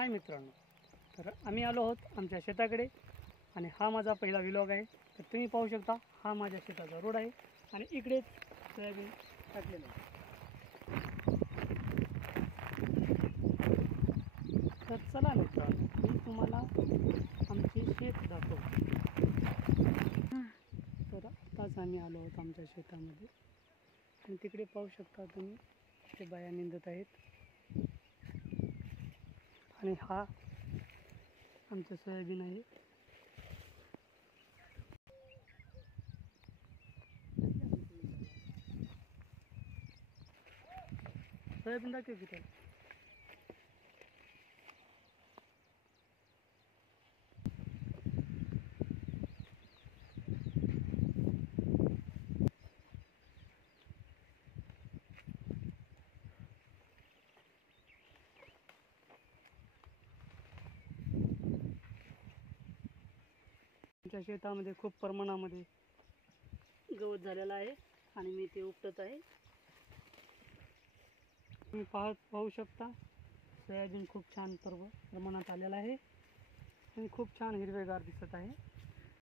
हाय मित्रांनो, तर आम्ही आलो आहोत आमच्या शेताकडे आणि हा माझा पहिला व्लॉग आहे. तर तुम्ही पाहू शकता हा माझ्या शेताचा रोड आहे आणि इकडेच सोयाबीन टाकलेलं आहे. तर चला मित्रांनो, मी तुम्हाला आमचे शेत दाखवतो. तर आताच आम्ही आलो आहोत आमच्या शेतामध्ये आणि तिकडे पाहू शकता तुम्ही ते बाया निंदत आहेत आणि हा आमचं सोयाबीन आहे. सोयाबीन दाखव की त्याला. आमच्या शेतामध्ये खूप प्रमाणामध्ये गवत झालेलं आहे आणि मी ते उपटत आहे. तुम्ही पाहू शकता सोयाबीन खूप छान प्रमाणात आलेला आहे आणि खूप छान हिरवेगार दिसत आहे.